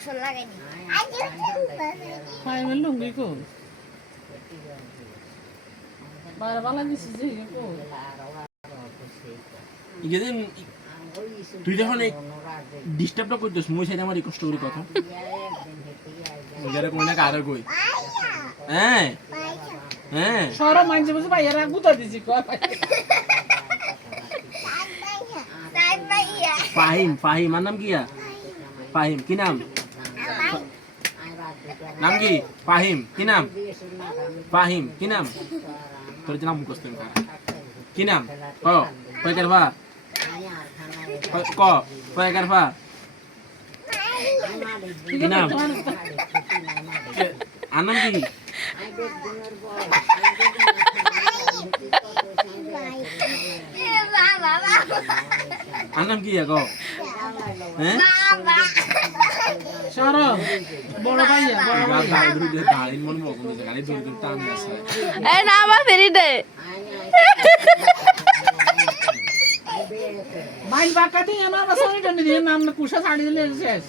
গোসল লাগাইনি ফাইমের লুঙ্গি কো বাইরে বালা দিছি যে কো ইগেদিন তুই যখন ডিস্টার্বটা করতেছ মই সাইড আমার কষ্ট করে কথা ওইটারে কই না কারে কই হ্যাঁ হ্যাঁ সরো মানছে বুঝি ভাইয়ারা গুতা দিছি কো ফাহিম ফাহিম আর নাম কি ফাহিম কি নাম নাম কি ফাহিম কি নাম ফাহিম কি নাম তোর নাম মুখস্থ কি নাম ক কয় করবা ক কয় করবা কি নাম আর নাম কি আর নাম কি গো হ্যাঁ সরো বড় ভাইয়া বড় গাড়ি ধরে গাড়ি মন বকম গাড়ি ধরে ধরে টান আসে এই না আমার ফেরি দে ভাই বাকাতে আমার বাসানি টনি দিয়ে নাম না কুশা ছাড়ি দিলে শেষ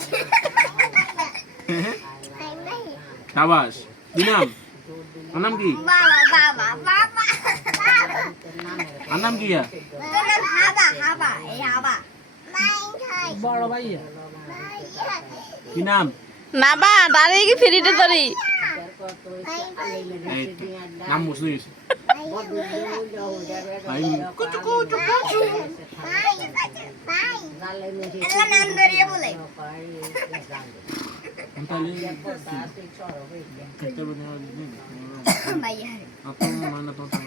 সাবাস কি নাম আর নাম কি বাবা বাবা বাবা আর নাম কি হাবা হাবা এই হাবা বড় ভাইয়া কি নাম না বা দাঁড়িয়ে কি ফেরিতে ধরি এই নাম মুছলি গেছে ভাই কুচু কুচু কুচু নাম ধরিয়ে বলে তাহলে খেতে বনে ভাইয়া আপনি মানে তো